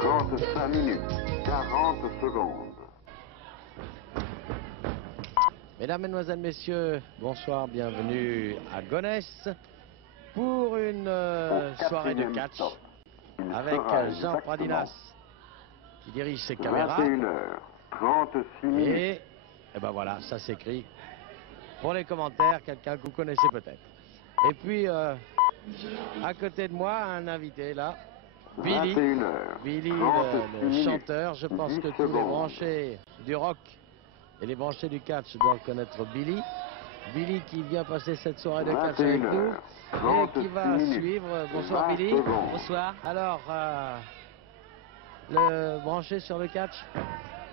35 minutes, 40 secondes. Mesdames, Mesdemoiselles, Messieurs, bonsoir, bienvenue à Gonesse pour une soirée de catch avec Jean Pradinas qui dirige ses caméras. 21h36 minutes. Et ben voilà, ça s'écrit pour les commentaires, quelqu'un que vous connaissez peut-être. Et puis, à côté de moi, un invité là, Billy. 21h, Billy, 36 le minutes, chanteur. Je pense 10 que tous les secondes. branchés du rock et les branchés du catch doivent connaître Billy. Billy qui vient passer cette soirée de catch avec nous et qui va 36 suivre. Bonsoir 20 Billy. secondes. Bonsoir. Alors, le branché sur le catch.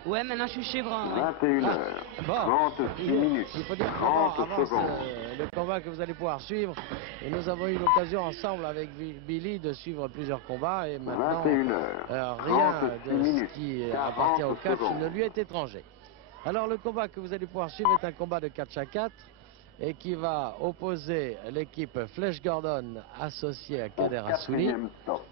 Ouais, maintenant je suis chez Brun. Ouais. 21h, Bon, 36 minutes, il faut dire qu'avant 30 secondes. le combat que vous allez pouvoir suivre, et nous avons eu l'occasion ensemble avec Billy de suivre plusieurs combats et maintenant 21h, rien 36 de ce minutes, qui 40 appartient au catch secondes. ne lui est étranger. Alors le combat que vous allez pouvoir suivre est un combat de catch à 4 et qui va opposer l'équipe Flash Gordon associée à Kader Au Assouni. quatrième stop,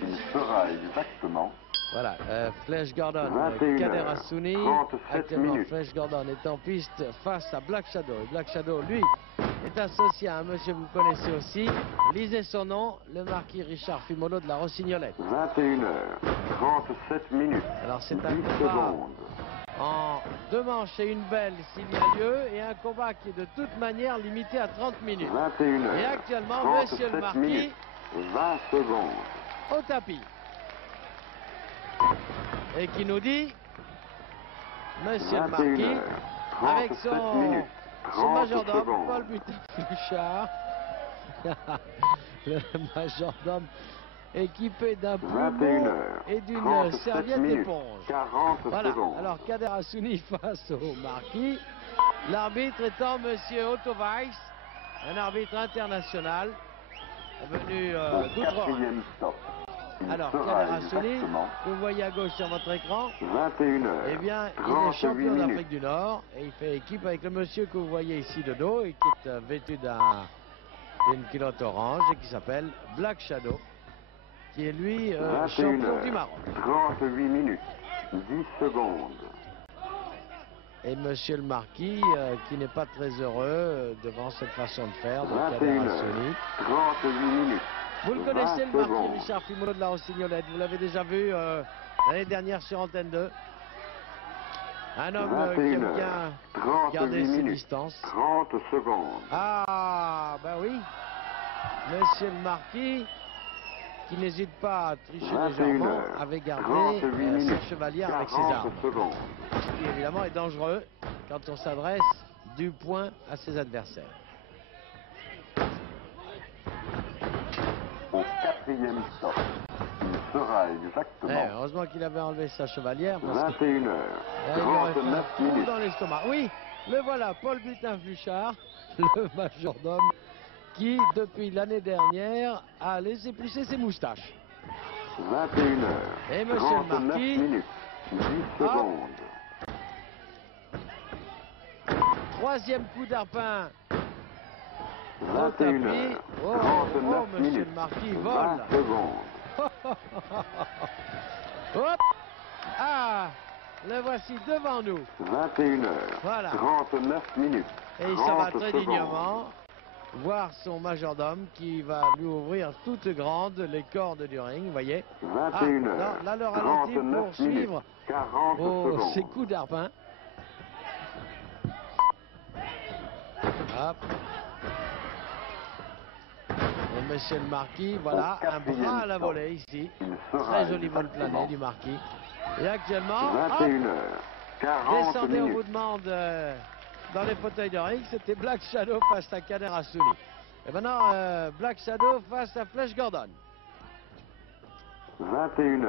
il sera exactement Voilà, Flash Gordon, 21 Kader heures, Assouni. 37 Actuellement, minutes. Flash Gordon est en piste face à Black Shadow. Et Black Shadow, lui, est associé à un monsieur que vous connaissez aussi. Lisez son nom, le marquis Richard Fimolo de la Rossignolette. 21h37 minutes. Alors, c'est 10 un combat secondes. en 2 manches et une belle s'il y a lieu, et un combat qui est de toute manière limité à 30 minutes. 21h. Et actuellement, monsieur le marquis, minutes, 20 secondes. au tapis. Et qui nous dit, monsieur le marquis, 21h, avec 37 minutes, son 30 majordome, secondes. Paul Butin-Fluchard, le majordome équipé d'un plumeau 21h, et d'une 37 serviette minutes, éponge. 40 Voilà, secondes. alors Kader Assouni face au marquis, l'arbitre étant monsieur Otto Weiss, un arbitre international venu Au d'outre-Rhin. quatrième stop, il Alors sera Kader Assouni, exactement que vous voyez à gauche sur votre écran, 21h, eh bien, il est 38 champion minutes. d'Afrique du Nord et il fait équipe avec le monsieur que vous voyez ici de dos et qui est vêtu d'une culotte orange et qui s'appelle Black Shadow, qui est lui champion du 21h, Maroc. 38 minutes, 10 secondes. Et monsieur le marquis, qui n'est pas très heureux devant cette façon de faire de Kader 21h, Assouni. 38 minutes. Vous le 20 connaissez, le marquis secondes. Richard Fimolo de la Rossignolette. Vous l'avez déjà vu l'année dernière sur Antenne 2. Un homme qui aime 21h, bien 38 garder ses minutes, distances. 30 secondes. Ah, ben oui. Monsieur le marquis, qui n'hésite pas à tricher 21 légèrement, heures, avait gardé 38 sa minutes, chevalière avec ses 40 armes. secondes. Ce qui évidemment est dangereux quand on s'adresse du poing à ses adversaires. Au quatrième stop, il sera Eh, exactement heureusement qu'il avait enlevé sa chevalière parce que 21h, là, il aurait fait un 39 trou minutes. dans l'estomac. Oui, le voilà, Paul Butin-Fluchard, le majordome, qui, depuis l'année dernière, a laissé pousser ses moustaches. 21h, Et monsieur le 39 marquis, minutes, 10 secondes. troisième coup d'arpin au 21h, tapis. Oh, 39 monsieur minutes, le marquis 20 vole. secondes. Hop. Ah, le voici devant nous. 21h, Voilà. 39 minutes, Et il s'en va 30 très secondes. dignement voir son majordome qui va lui ouvrir toutes grandes les cordes du ring, vous voyez. 21h, non, là le ralenti 39 pour suivre minutes, 40 ses secondes. coups d'arpin. Hop. Et monsieur le marquis, voilà, Au un bras à la stop, volée ici. il sera Très joli vol exactement plané du marquis. Et actuellement, hop, 21h, 40 descendez, on vous minutes. demande dans les fauteuils de ring, c'était Black Shadow face à Kader Assouni. Et maintenant, Black Shadow face à Flash Gordon. 21h,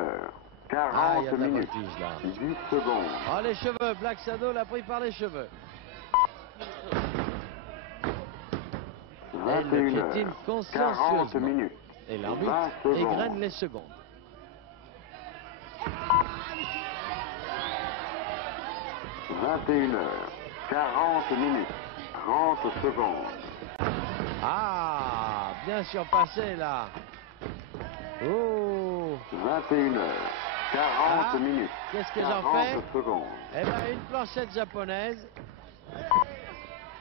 40 Ah, il y a de la minutes, voltige là. 10 secondes. Oh, les cheveux, Black Shadow l'a pris par les cheveux. Et il le 21h, piétine 40 consciencieusement. minutes, Et 20 l'arbitre secondes. égrène les secondes. 21h, 40 minutes, 30 secondes. Ah, bien surpassé là. Oh, 21h, 40 minutes. Qu'est-ce que j'en 40 fais? secondes. Eh bien, une planchette japonaise.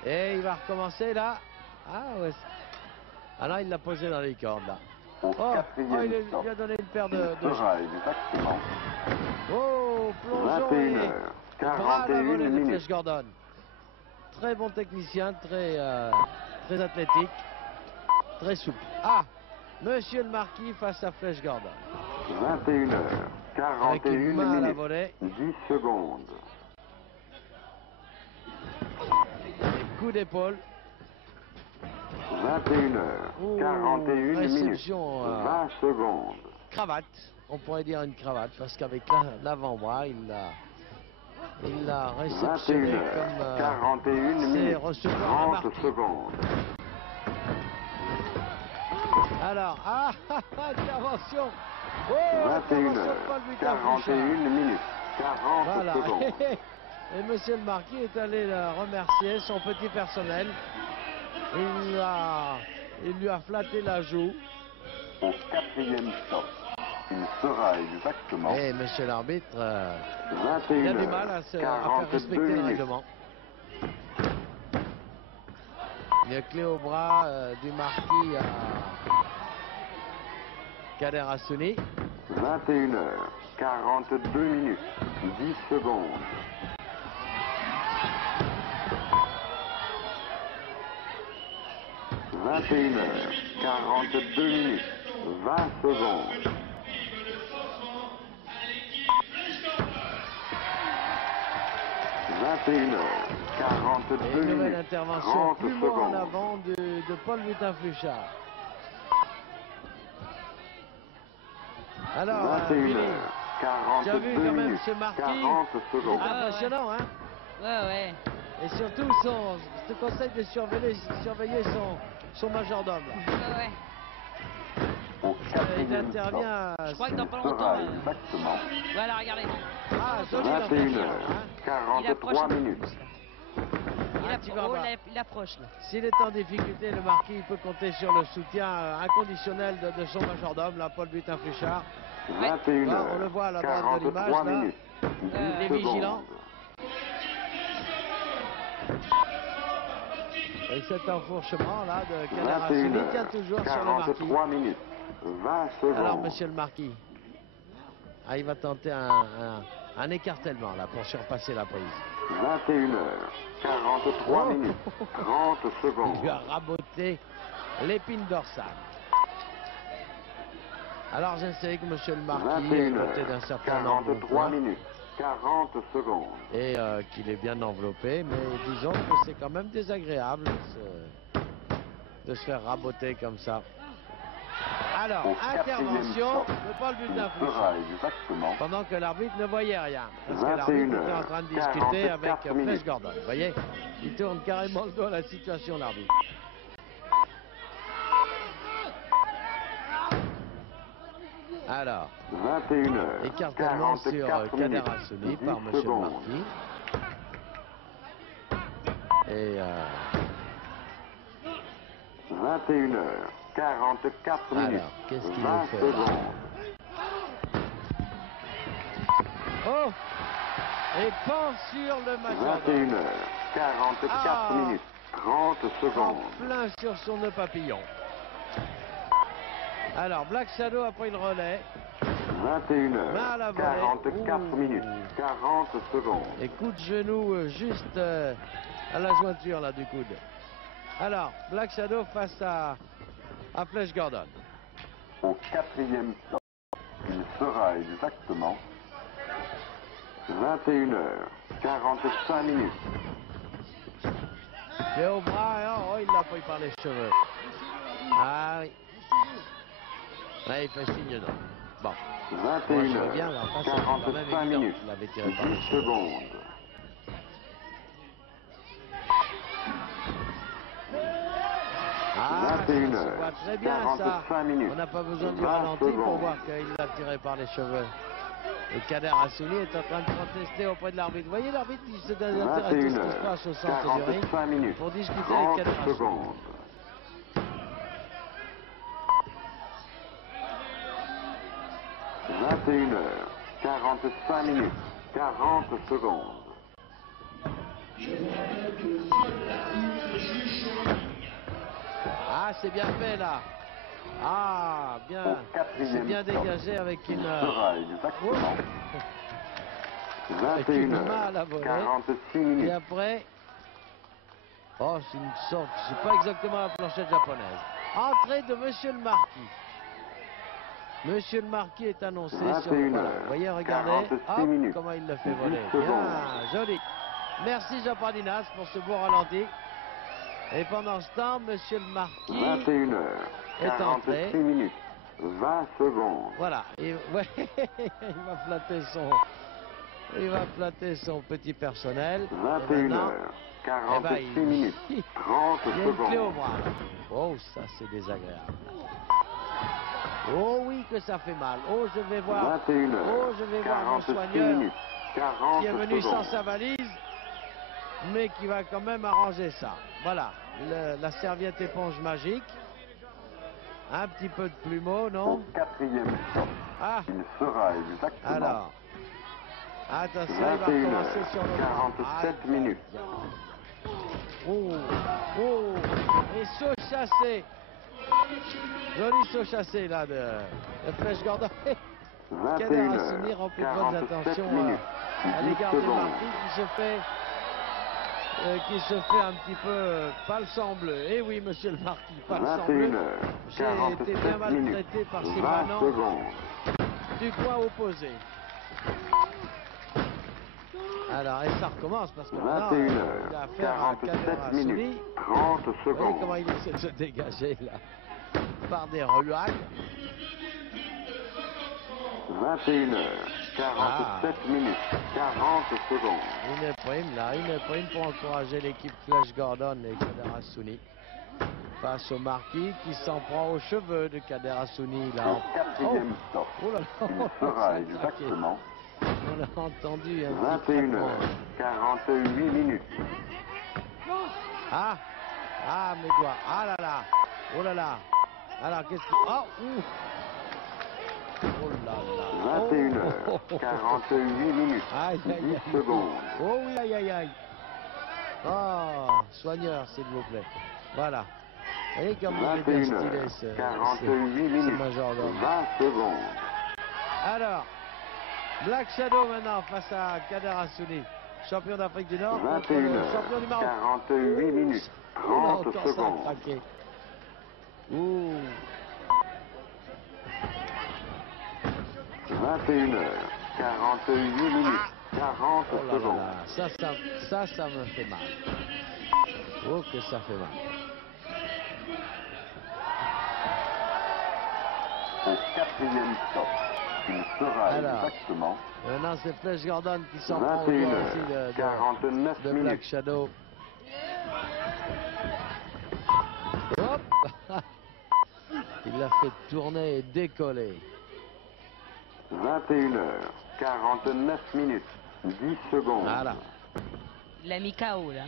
Et il va recommencer là. Ah ouais. Ah là, il l'a posé dans les cordes là. Au Oh, quatrième il stop. lui a donné une paire Il de sera exactement Oh, plongeon 21 et heures, le bras à la 41 volée de minutes. Flash Gordon. Très bon technicien, très athlétique, très souple. Ah, Monsieur le Marquis face à Flash Gordon. 21 heures, Avec une 41 main à la minutes. volée. 10 secondes. Coup d'épaule. 21 heures, Ouh, 41 minutes. réception, 20 secondes. Cravate. On pourrait dire une cravate parce qu'avec l'avant-bras, il l'a 21 réceptionné heures, comme 41 ses minutes. receveurs 30 remarqués. secondes. Alors, intervention. Oh, 21 intervention de heures, Paul 41 Butin-Fouchard. minutes. 40 Voilà. secondes. Et Monsieur le Marquis est allé remercier son petit personnel. Il lui a flatté la joue. Au quatrième stop. Il sera exactement Et Monsieur l'arbitre, 21 il a du heures, mal à faire 42 respecter le minutes. règlement. Il y a clé au bras du Marquis à Kader Assouni. 21 heures, 42 minutes. 10 secondes. 21 heures, 42 minutes. 20 secondes. 21 heures, 42 Et une nouvelle minutes. intervention 30 plus mort en secondes. avant de Paul Butin-Fouchard. Alors, 21 Billy, heures, tu as vu 42 quand même minutes. ce Marquis, 40 il est secondes. impressionnant, hein? Ouais, ouais. Et surtout, je te conseille de surveiller son majordome. Là. Ouais, ouais. Au Il quatrième intervient. Je crois que dans pas stop, longtemps. sera exactement Voilà, regardez. Ah, joli 21 l'entretien, heures, hein? Il approche 43 un peu minutes. plus, là. Ah, tu vas voir. Il approche, là. S'il est en difficulté, le Marquis il peut compter sur le soutien inconditionnel de son majordome, là, Paul Butin-Fouchard. 21 Là, heures, on le voit à la droite de l'image, 43 là. minutes. 10 Il est secondes. vigilant. Et cet enfourchement là de Kader 21 Assouni heures, tient toujours sur le Marquis. 43 minutes. 20 secondes. Alors, Monsieur le Marquis, il va tenter un écartèlement là pour surpasser la prise. 21 heures, 43 Oh. minutes. 30 secondes. Il lui a raboté l'épine dorsale. Alors, je sais que Monsieur le Marquis est 21 doté d'un heures, certain nombre de 43 points minutes. 40 secondes. et qu'il est bien enveloppé, mais disons que c'est quand même désagréable de se faire raboter comme ça. Alors, Au quatrième intervention stop, de Paul il Butin-Fouchard. sera exactement Pendant que l'arbitre ne voyait rien. Parce que 21 l'arbitre était en train de discuter heures, avec 44 Flash minutes. Gordon. Vous voyez, il tourne carrément le dos à la situation, l'arbitre. Alors, 21 heures, écartèlement sur 44 Kader minutes. Assouni 10 par Monsieur le secondes. Marquis. Et 21 heures, 44 minutes. alors, qu'est-ce qu'il 20 nous fait là? secondes. Oh! Et pan sur le 21 majordome. heures, 44 Ah. minutes. 30 En secondes. plein sur son nœud papillon. Alors, Black Shadow a pris le relais. 21 Main à la heures, volée. 44 Ouh. minutes. 40 secondes. Et coup de genou juste à la jointure là du coude. Alors, Black Shadow face à Flash Gordon. Au quatrième stop, il sera exactement 21 heures, 45 minutes. Et au bras, oh, il l'a pris par les cheveux. Ah oui. Là, il fait signe non. Bon. 21 Moi, je veux heures, bien, mais enfin, c'est quand même 45 évident minutes. qu'il avait tiré par les 10 cheveux. secondes. Ah, 21 ça se heures, voit très bien, ça. 45 minutes. On n'a pas besoin du 20 ralenti pour secondes. voir qu'il l'a tiré par les cheveux. Et Kader Assouni est en train de protester auprès de l'arbitre. Vous voyez, l'arbitre, il se intéresse 21 ce qui se heures, passe au centre du ring 45 minutes. pour discuter 30 avec Kader Assouni. secondes. 21 heures, 45 minutes, 40 secondes. Ah, c'est bien fait là. Ah, bien. Au C'est quatrième bien stop, dégagé avec il une... sera exactement Avec une 21 main à la heures, volée. 46 Et minutes. après... Oh, c'est une sorte... C'est pas exactement la planchette japonaise. Entrée de Monsieur le Marquis. Monsieur le Marquis est annoncé sur le... 21 Voilà, heures, vous voyez, regardez. 46 Hop, minutes, comment il le fait 10 voler. secondes. Bien, joli. Merci Jean Pardinas pour ce beau ralenti. Et pendant ce temps, Monsieur le Marquis 21 heures, est entré. 46 minutes, 20 secondes. Voilà, et ouais, il va flatter son petit personnel. Et 21 maintenant, heures, eh 46 ben, minutes, 30 il y a une clé au secondes. bras. Oh, ça c'est désagréable. Oh oui que ça fait mal. Oh, je vais voir. 21 heures, Oh, je vais voir mon 46 soigneur minutes, 40 qui est venu sans secondes. sa valise, mais qui va quand même arranger ça. Voilà, la serviette éponge magique. Un petit peu de plumeau, Au non? quatrième stop, Ah, il sera exactement alors. Attention, il va 21 recommencer heures, sur le bras. 47 Aïe, minutes. aïe, aïe. Oh, oh, et saut chassé. Joli saut chassé là de Flèche Gordon. 21 Kader Hassouni heures, rempli de bonnes 47 intentions minutes, à 10 l'égard du secondes. Marquis qui se fait un petit peu pas le sang bleu. Eh oui, monsieur le Marquis, pas le sang 21 bleu. heures, J'ai été bien 47 minutes, maltraité par ces 20 manants secondes. du coin opposé. Alors, et ça recommence parce que maintenant, 21 il heures, a affaire à Kader 47 Hassouni. minutes, 30 Vous voyez comment secondes. il essaie de se dégager là par des ruags. 21 heures, 47 minutes, 40 secondes. Une prime là, une prime pour encourager l'équipe Flash Gordon et Kader Hassouni. Face au Marquis qui s'en prend aux cheveux de Kader Hassouni là. Au quatrième stop, Oh là là, il ça sera a craqué. exactement On a entendu un petit 21 craquement. heures, 48 minutes. Ah, ah mes doigts, ah là là, oh là là. Alors qu'est-ce que... Oh, ouf. Oh là là. 21 Oh, heures, oh, oh, oh. 48 minutes, Aïe, aïe, 10 aïe. secondes. Oh oui, aïe, aïe, aïe. Oh, soigneur, s'il vous plaît. Voilà. Vous voyez comme il est bien 21 stylé, heures, 48 ce minutes, majordome. 20 secondes. Alors, Black Shadow maintenant face à Kader Hassouni. Champion d'Afrique du Nord contre 21 le heures, champion du Maroc. 48 minutes, Oh là, 30 encore ça a secondes. craqué. Ouh. 21 heures, 48 minutes, 40 Oh là là secondes. là, ça me fait mal. Oh que ça fait mal. Au quatrième stop, il sera Alors, exactement maintenant c'est Flash Gordon qui s'en prend au 21 doigt aussi heures, 49 de Black minutes. Shadow. Hop. Il l'a fait tourner et décoller. 21 heures, 49 minutes, 10 secondes. Voilà. Il l'a mis KO là.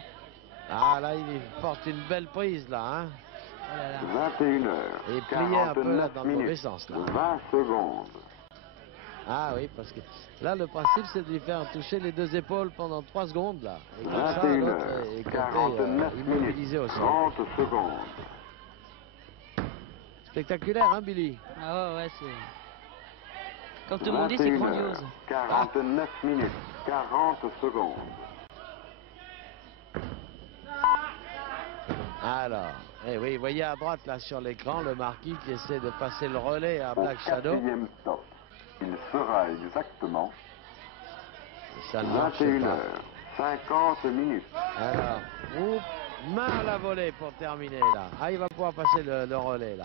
Ah là, il porte une belle prise là, hein. Oh là là. 21 heures, Et plié un peu là 49 dans le mauvais minutes, sens là. 20 secondes. Ah oui, parce que là le principe c'est de lui faire toucher les deux épaules pendant 3 secondes là. Et comme ça 21 l'autre heures, est compté 49 immobilisé minutes, au sol. 30 secondes. Spectaculaire hein Billy? Ah ouais, ouais, c'est... Comme tout le monde dit, c'est 21 heures, grandiose. 49 minutes, 40 secondes. Alors, eh oui, vous voyez à droite là sur l'écran le Marquis qui essaie de passer le relais à Au Black Shadow. quatrième stop, il sera exactement Ça ne marche 21 pas. heures, 50 minutes. Alors, oups, main à la volée pour terminer là. Ah, il va pouvoir passer le relais là.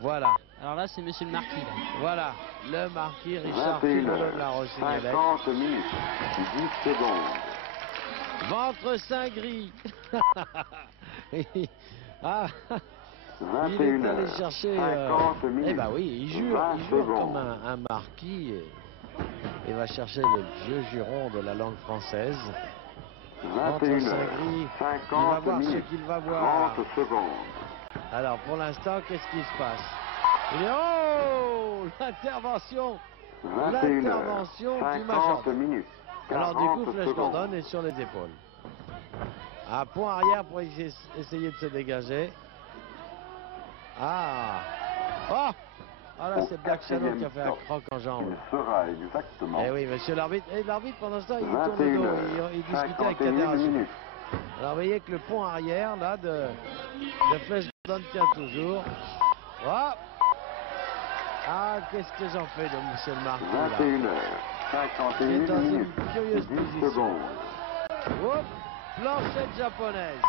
Voilà, Alors là, c'est Monsieur le Marquis là. voilà. Le Marquis Richard 21 Fulbelo de la heures, Rossignolette. 50 minutes, 10 secondes. Ventre saint gris. Ah, il 21 est allé heures, chercher... 50 minutes, eh ben oui, il jure 20 comme secondes. un marquis. Il va chercher le vieux juron de la langue française. Ventre 21 saint heures, gris, il va 50 voir ce minutes, qu'il va voir. 30 secondes. Alors pour l'instant, qu'est-ce qui se passe? Il est... Oh, l'intervention l'intervention du 50 majordome. minutes. Alors du coup, 40 Flash secondes. Gordon est sur les épaules. À point arrière pour essayer de se dégager. Ah. Oh, ah là, c'est Black Shadow qui a fait un croc en jambe. Il sera exactement Eh oui, monsieur l'arbitre. Et l'arbitre, pendant ce temps, il tourne le dos. Il discutait avec 51 Kader Assouni. minutes. Alors, vous voyez que le pont arrière, là, de Flash Gordon tient toujours. Oh. Ah, qu'est-ce que j'en fais de monsieur le Marquis, là? 21h, Il est dans 51 une minutes, curieuse 10 position. secondes. Hop, planchette japonaise.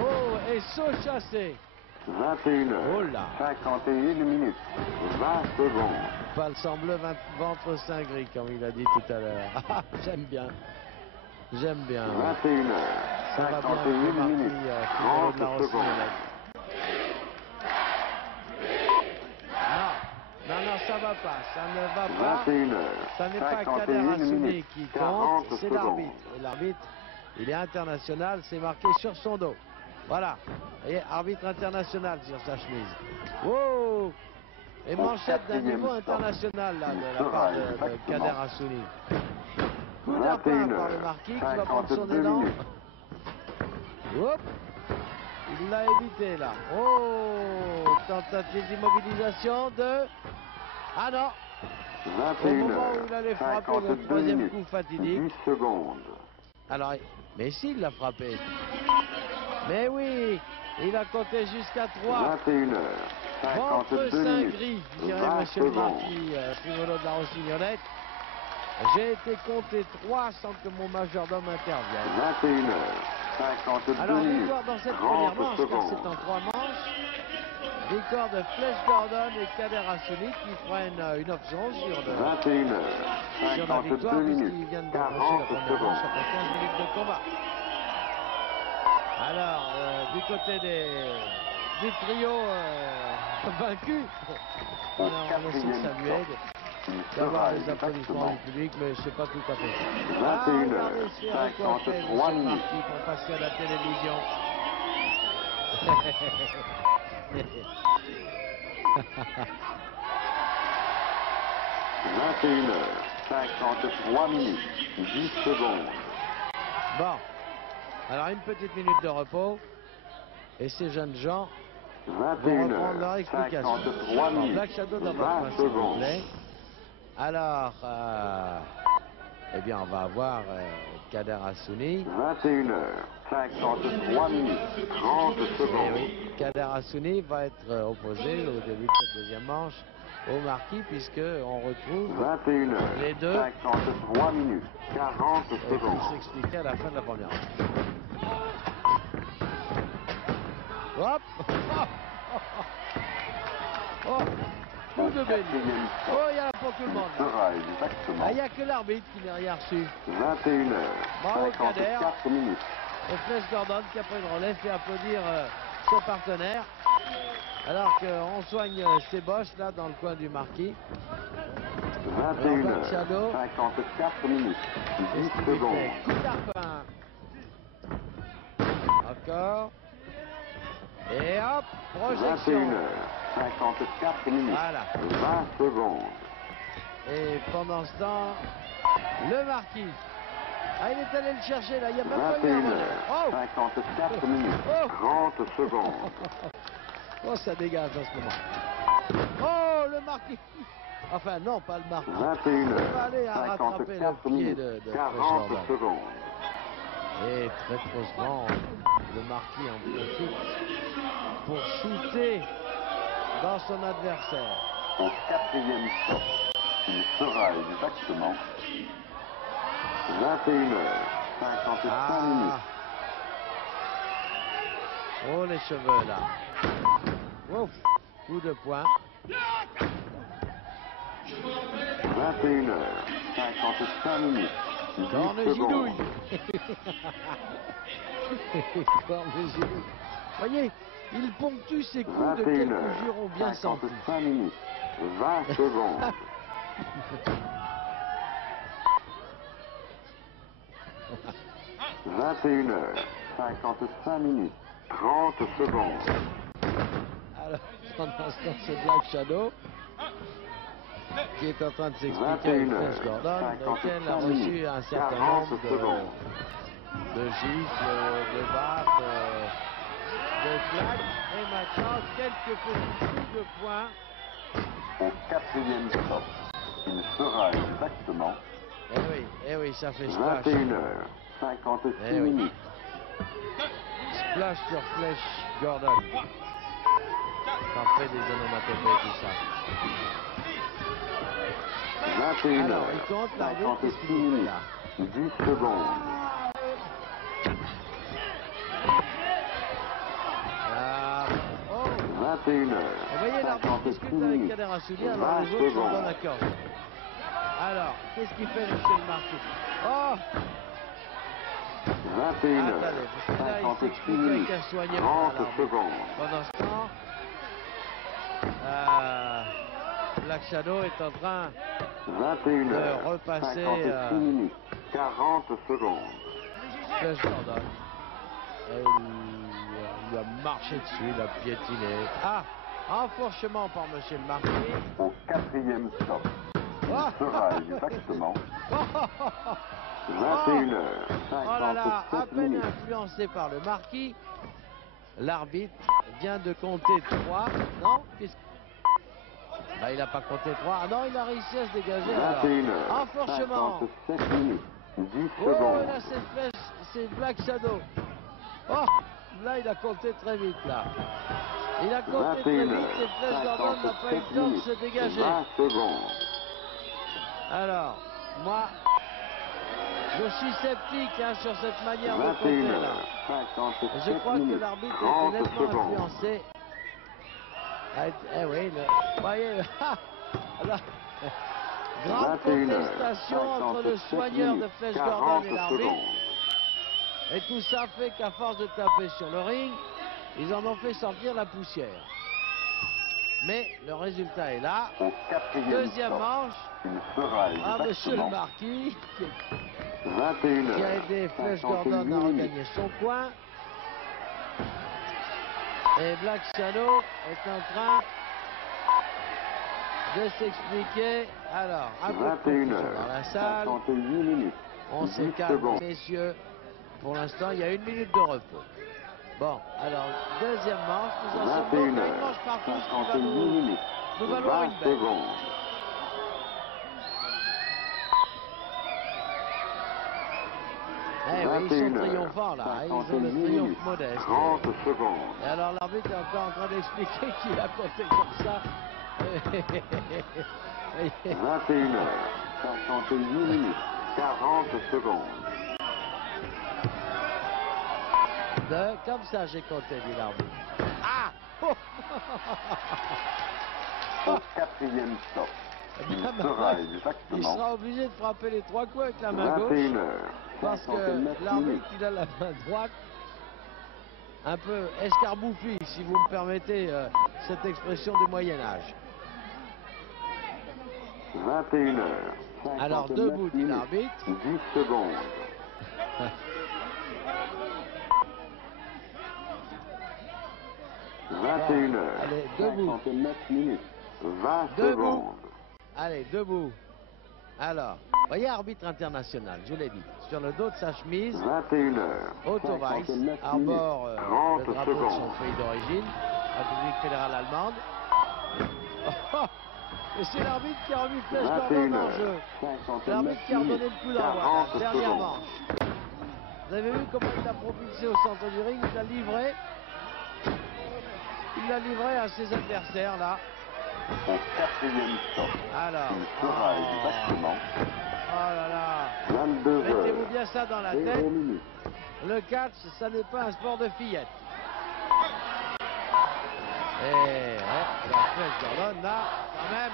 Oh, et saut chassé. 21h, Oh là. 51 minutes, 20 secondes. Pas le sembleux, ventre saint gris, comme il a dit tout à l'heure. Ah, j'aime bien. J'aime bien. 21h, Ça va bien avec 51 le Marquis, minutes, Figaro de la 30 secondes. Rossignolette. Non, non, non, ça va pas. Ça ne va pas. 21h, Ça n'est pas 51 Kader Assouni minutes, qui 40 compte, c'est secondes. l'arbitre. Et l'arbitre, il est international, c'est marqué sur son dos. Voilà. Et arbitre international sur sa chemise. Oh! Et manchette d'un niveau international, là, de la part de Kader Assouni. Coup de lapin par le Marquis qui va prendre son 52 élan. minutes. Hop! Il l'a évité, là. Oh! Tentative d'immobilisation de... Ah non! Au moment où il allait frapper le troisième coup fatidique. 10 secondes. Alors, mais s'il l'a frappé. Mais oui, il a compté jusqu'à 3. 21h, Ventre 52 saint minutes, gris, dirait 20 monsieur le secondes. Marquis, Frivolo de la Rossignolette. J'ai été compté 3 sans que mon majordome intervienne. 21h, 52 Alors, minutes, victoire dans cette 30 première manche, car secondes. c'est en 3 manches. Victoire de Flash Gordon et Kader Assouni qui prennent une option sur 21h, la victoire 52 puisqu'ils minutes, viennent d'embrasser 40 la première secondes. manche après 15 minutes de combat. Alors, du côté du trio vaincu, on essaie de saluer, d'avoir les applaudissements du public, mais c'est pas tout à fait ça. Ah, 21h, regardez ce ricochet, 53 monsieur le minutes. Marquis, pour passer à la télévision. 21h, 53 minutes, 10 secondes. Bon, alors une petite minute de repos, et ces jeunes gens vont reprendre leur 21h, explication. 53 Bon, minutes, Black Shadow dans votre 20 main, s'il vous secondes. plaît. Alors, eh bien, on va avoir Kader Assouni. 21h, 53 minutes, 30 Eh secondes. oui, Kader Assouni va être opposé au début de cette deuxième manche au Marquis, puisque on retrouve 21h, les deux 53 minutes, 40 qui secondes. s'expliquaient à la fin de la première manche. Hop! Oh! Coup de béni. Oh, il y en a pour tout le monde. là. Sera exactement Ah, il n'y a que l'arbitre qui n'a rien reçu. 21h, Bravo, Kader. 54 minutes. Et Flash Gordon qui a pris le relais fait applaudir son partenaire. Alors qu'on soigne ses boches là dans le coin du Marquis. 21h, Shadow. 54 minutes, Qu'est-ce 10 qu'il lui secondes. fait? Coup de lapin. Encore. Et hop, projection. 21h, 54 minutes, Voilà. 20 secondes. Et pendant ce temps, le Marquis. Ah, il est allé le chercher là, il n'y a même pas eu un 21h, relais. Oh, 54 minutes, Oh. 30 secondes. oh, ça dégage en ce moment. Oh, le Marquis. Enfin, non, pas le Marquis. 21h, Il va aller à rattraper le 54 pied minutes, de Flash 40 Gordon. secondes. Et très faussement, le Marquis en profite pour shooter dans son adversaire. Au quatrième stop, il sera exactement 21h, 55 minutes. Oh, les cheveux là. Ouf, coup de poing. 21h, 55 minutes, 10 Corne secondes. gidouille. Corne gidouille. Voyez, il ponctue ses coups de 21h, quelques jurons bien sentis. 55 minutes, 20 secondes. 21h, 55 minutes, 30 secondes. Alors, pendant ce temps, c'est Black Shadow qui est en train de s'expliquer avec Flash Gordon, lequel a reçu un certain nombre de gifles, de baffes, de claques, et maintenant quelques petits coups de poing. Au 4e stop, il sera exactement Eh oui, ça fait splash. 21h56 Eh oui. minutes. Splash sur Flash Gordon. Ça fait des onomatopées, tout ça. 21h56 Alors, il compte l'arbitre, qu'est-ce qu'il nous fait minutes. là? 10 secondes. Ah, oh. 21h. Vous voyez, l'arbitre discute avec Kader Assouli, alors les autres sont dans la corde. Alors, qu'est-ce qu'il fait, monsieur le marquis? Oh! 21h. Attendez, parce que là, il s'explique avec un soigneur. 30 secondes. Pendant ce temps, Black Shadow est en train 21h. de repasser 56 minutes. 40 secondes. Flash Gordon. Et il a marché dessus, il a piétiné. Ah! Enfourchement par monsieur le marquis. Au 4e stop, il sera exactement 21h. Oh là là, à 57 peine minutes. influencé par le marquis, l'arbitre vient de compter 3. Non? Bah, il n'a pas compté 3. Ah non, il a réussi à se dégager. 21h. Enfourchement. 57 minutes. 10 Oh, secondes. là, c'est Black Shadow. Oh, là, il a compté très vite, là. Il a compté très vite et Flash Gordon n'a pas eu le temps de se dégager. 20 secondes. Alors, moi, je suis sceptique sur cette manière de compter, là. 21h. Je crois 57 que l'arbitre est 30 nettement secondes. influencé. Eh oui, vous voyez, là, grande 21h. contestation entre le 57 soigneur de minutes. Flash 40 Gordon et l'arbitre. secondes. Et tout ça fait qu'à force de taper sur le ring, ils en ont fait sortir la poussière. Mais le résultat est là. Au 4e Deuxième stop, manche. il sera Ah, monsieur le exactement marquis, 21h. qui a aidé Flash Gordon à regagner son coin. Et Black Shadow est en train de s'expliquer. Alors, un peu de confusion dans la salle. 58 minutes. On 10 se calme, secondes. messieurs. Pour l'instant, il y a 1 minute de repos. Bon, alors, deuxième manche. Nous en sommes donc à 21h. une manche partout, ce qui va 58 minutes. nous valoir 20 une belle. secondes. Eh oui, ils sont 21h. triomphants là, ils ont 58 le triomphe minutes. modeste. 30 secondes. Et alors l'arbitre est encore en train d'expliquer qu'il a compté comme ça. 21h. 58 minutes. 40 secondes. Comme ça j'ai compté, dit l'arbitre. Ah oh. Au 4e stop, il sera Il exactement sera obligé de frapper les 3 coups avec la main gauche. 21h. Parce que 59 l'arbitre, minutes. il a la main droite un peu escarboufie, si vous me permettez cette expression du Moyen-Âge. 21h. Alors, 59 debout, dit minutes. l'arbitre. 10 secondes. Bon, 21h. allez, debout. 59 minutes. 20 Debout. secondes. Allez, debout. Alors, voyez, arbitre international, je vous l'ai dit. Sur le dos de sa chemise, 21h. Otto Weiss 59 arbore minutes. le 30 drapeau de son secondes. pays d'origine, République fédérale allemande. Et c'est l'arbitre qui a remis Flash Gordon en jeu. C'est l'arbitre qui a redonné le coup d'envoi. 40 Dernière secondes. manche. Vous avez vu comment il l'a propulsé au centre du ring, il l'a livré. Il l'a livré à ses adversaires là. Au 4e stop, Alors, il sera exactement oh là là, 22h. mettez-vous bien ça dans la 0 tête. minutes. Le catch, ça n'est pas un sport de fillettes. Et ouais, la Flash Gordon là, quand même.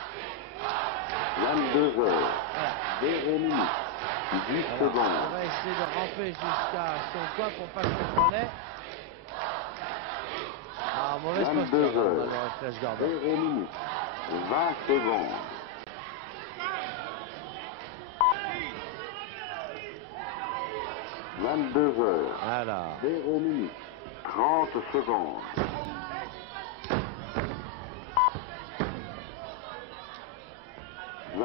22h. Voilà. 0 minutes. 10 Voilà. secondes. On va essayer de ramper jusqu'à son coin pour passer le relais. Ah, mauvaise posture, 22 là, heures. malheureux Flash Gordon. 0 minutes. 20 secondes. 22h. Alors, 0 minutes. 30 secondes.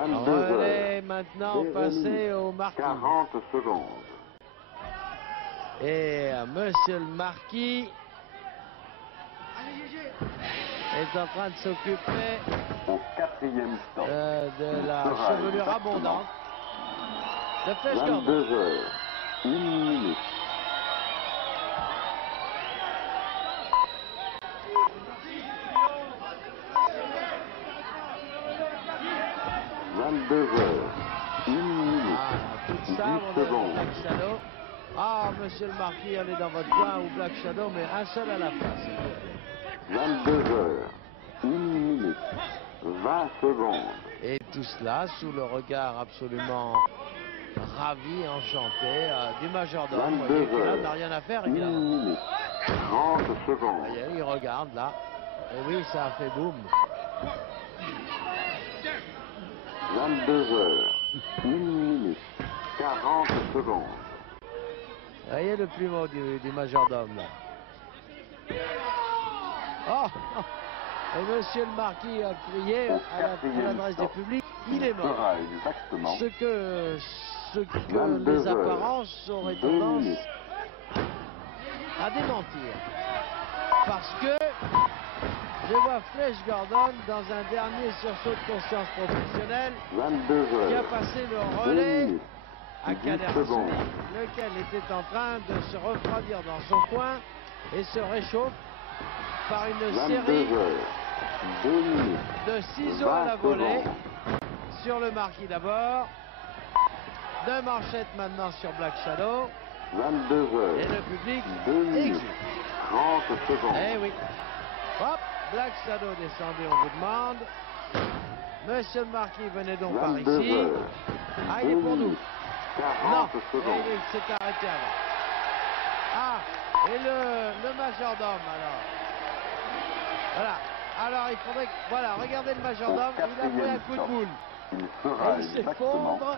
22 Relais heures. maintenant Véronique, passé au marquis. 40 secondes. Et monsieur le marquis est en train de s'occuper Au 4e stop. de Il la sera chevelure exactement abondante de Flash Gordon. 22 heures. 1 minute. Heures, 1 minute, Ah, tout 10 ça, mon ami secondes. Black Shadow. Ah, monsieur le marquis, allez dans votre coin ou Black Shadow, mais un seul à la fois, s'il vous plaît. 22 heures, 1 minute, 20 secondes. Et tout cela sous le regard absolument ravi, enchanté du majordome. Vous 22 voyez qu'il heures, n'a rien à faire, 1 évidemment. minute, 30 Vous secondes. voyez, il regarde là. Et oui, ça a fait boum. 22 heures, 1 minute, 40 secondes. Vous voyez le plumeau du majordome là. Oh, et monsieur le marquis a crié à l'adresse du public, il est mort. Sera exactement Ce que 22 les heures, apparences auraient 2 tendance minutes. à démentir. Parce que je vois Flash Gordon dans un dernier sursaut de conscience professionnelle 22 qui a heures, passé le 2 relais minutes, à 10 Kader secondes. Assouli, lequel était en train de se refroidir dans son coin et se réchauffe par une 22 série heures, 2 minutes, de ciseaux à la 20 volée secondes. sur le marquis d'abord, de manchettes maintenant sur Black Shadow 22 heures, et le public 2 minutes, exulte. 30 secondes. Eh oui. Hop, Black Shadow descendu, on vous demande. Monsieur le marquis, venez donc par 22 ici. heures, Ah, il est 2 pour nous. minutes, 40 Non, secondes. et il s'est arrêté avant. Ah, et le majordome alors. Voilà. Alors il faudrait que... Voilà, regardez le majordome, il a pris un coup de boule. Il Et sera il exactement s'effondre.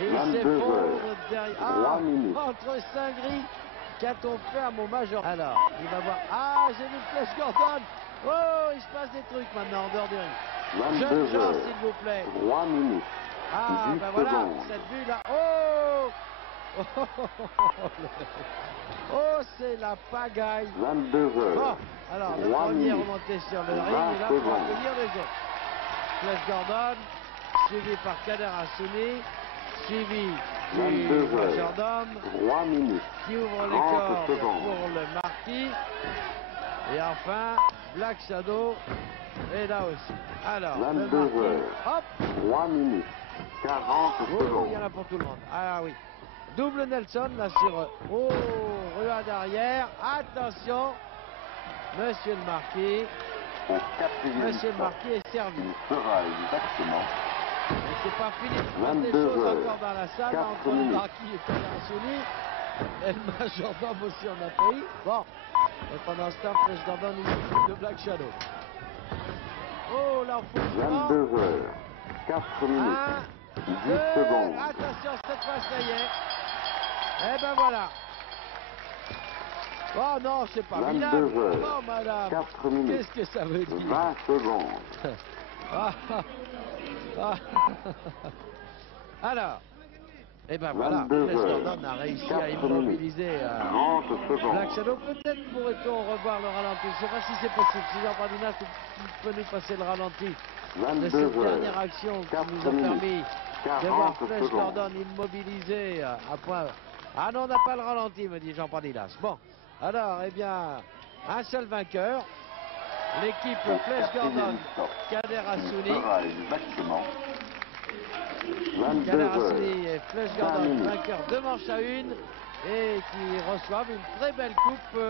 Et il 22 s'effondre heures, derrière. 3 Ah, minutes. entre Saint-Gris, qu'a-t-on fait à mon major? Alors, il va voir. Ah, j'ai vu Flash Gordon. Oh, il se passe des trucs maintenant en dehors du ring. 22 Jeunes gens, heures, s'il vous plaît. 3 minutes, Ah, 10 ben voilà, secondes. cette vue là. Oh, oh, c'est la pagaille. 22 heures, Bon, alors le 3 premier minutes, remonté sur le 20 ring et là pour secondes. accueillir les autres. Flash Gordon, suivi par Kader Assouli, suivi 22 du heures, majordome 3 minutes, qui ouvre les 30 cordes secondes. pour le marquis. Et enfin, Black Shadow est là aussi. Alors, le 22 marquis, heures, hop, 3 minutes, 40 oh, secondes. il y en a pour tout le monde. Ah oui. Double Nelson là sur... Oh, ruade arrière. Attention. Monsieur le marquis. Au 4e Monsieur le stop, marquis est servi. il sera exactement Et c'est pas fini. Il se passe 22 des choses heures, encore dans la salle 4 entre le minutes. marquis et Kader Assouli. Et le majordome aussi en a pris. Bon. Et pendant ce temps, Flash Gordon il s'occupe de Black Shadow. Oh, l'enfoncement. 22 heures, 4 minutes, 1, 10 2, secondes. attention, cette fois ça y est. Eh ben voilà. Oh non, c'est pas 22 minable. heures, Oh madame. 4 minutes, Qu'est-ce que ça veut dire? 20 secondes. Ah, ah. Alors, eh ben voilà, 22 Flash heures, Gordon a réussi 4 à minutes, immobiliser 30 secondes. Black Shadow. Peut-être pourrait-on revoir le ralenti. Je ne sais pas si c'est possible. Si Jean Pardinas peut nous passer le ralenti de 22 cette heures, dernière action qui 4 nous a minutes, permis de 40 voir Flash secondes. Gordon immobilisé à point. Ah non, on n'a pas le ralenti, me dit Jean Pardinas. Bon, alors, eh bien, un seul vainqueur. L'équipe Au Flash 4e Gordon, stop, Kader il Assouli. sera exactement 22 Kader heures, Assouli et Flash 5 Gordon, minutes. vainqueurs de manche à une et qui reçoivent une très belle coupe.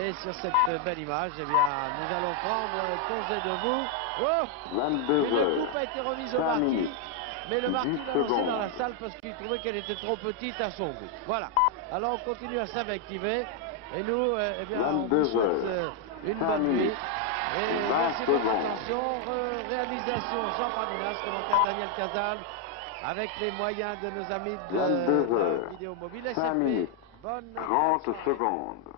Et sur cette belle image, eh bien, nous allons prendre congé de vous. Oh, 22 une heures, coupe a été remise au 5 marquis, minutes, mais le 10 marquis l'a lancée secondes. dans la salle parce qu'il trouvait qu'elle était trop petite à son goût. Voilà. Alors on continue à s'invectiver et nous, eh bien, on vous 22 souhaite heures, une 5 bonne nuit. minutes, Et 20 merci de votre secondes. attention. Réalisation Jean Pardinas, commentaire Daniel Cazal, avec les moyens de nos amis de 22 la heures, vidéo mobile 5 SLP. minutes, Bonne 30 soirée. secondes.